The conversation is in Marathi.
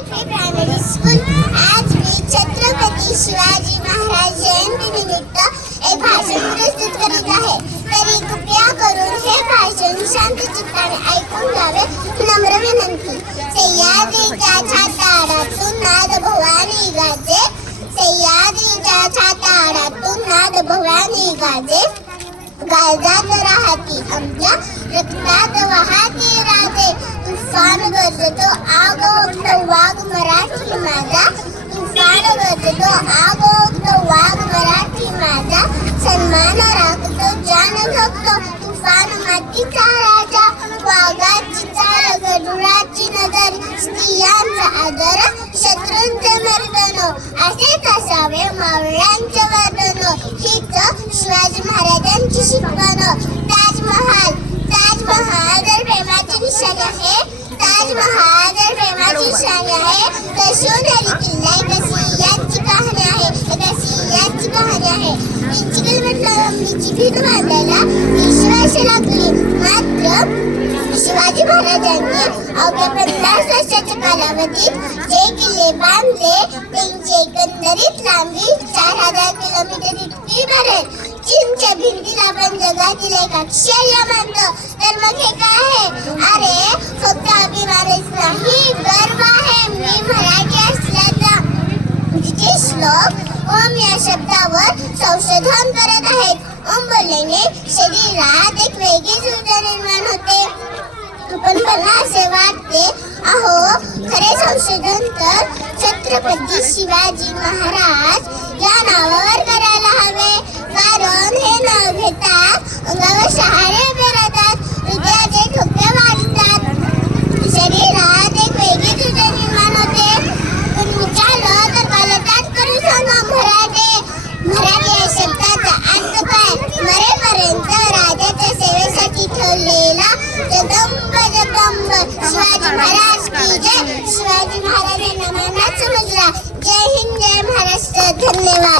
प्रायमरी स्कूल आज मी छत्रपती शिवाजी महाराज जयंतीनिमित्त एक भाषण प्रस्तुत करीत आहे. तरी कृपया करून हे भाषण शांत चित्ताने ऐकून घ्यावे नम्र विनंती. सह्याद्रीच्या छाताडातून नाद भवानी गाजे, सह्याद्रीच्या छाताडातून नाद भवानी गाजे, गाजात राहती आमच्या रक्तात वाहती राजे. तुफान गरजतो आगोक्त वाघ मराठी माझा, तुफान गरजतो आगोक्त वाघ मराठी माझा. सन्मान राखतो जान भक्तो तुफान मातीचा राजा. वाघाची चाल गरुडाची नजर, स्त्रियांचा आदर शत्रूंचे मर्दन. असेच असावे मावळ्यांचे वर्तन, हीच शिवाजी महाराजांची शिकवण. ताजमहाल, ताजमहाल जर प्रेमाची निशाणी आहे, ताजमहाल जर प्रेमाची निशाणी आहे, तर शिवनेरी किल्ला कशी यांची कहाणी आहे, कशी यांची कहाणी आहे. 3 किलोमीटर लांबीची भीत बांधायला 20 वर्षे लागली. मात्र शिवाजी महाराजांनी अवघ्या 50 वर्षाच्या कालावधीत जे किल्ले बांधले त्यांची एकंदरीत लांबी 4000 किलोमीटर इतकी भरेल. चीनच्या भिंतीला पण जगातील एक आश्चर्य मानलं. तर मग हे काय आहे? अरे फक्त अभिमानच नाही, गर्व आहे मी मराठी असल्याचा. ब्रिटिश लोक ओम या शब्दावर संशोधन करत आहेत. ओम बोलल्याने शरीरात एक वेगळीच ऊर्जा निर्माण होते. पण मला असे वाटते, अहो खरे संशोधन तर छत्रपती शिवाजी महाराज या नावावर करायला हवे. कारण हे नाव घेता अंगावर शहारे उभे राहतात.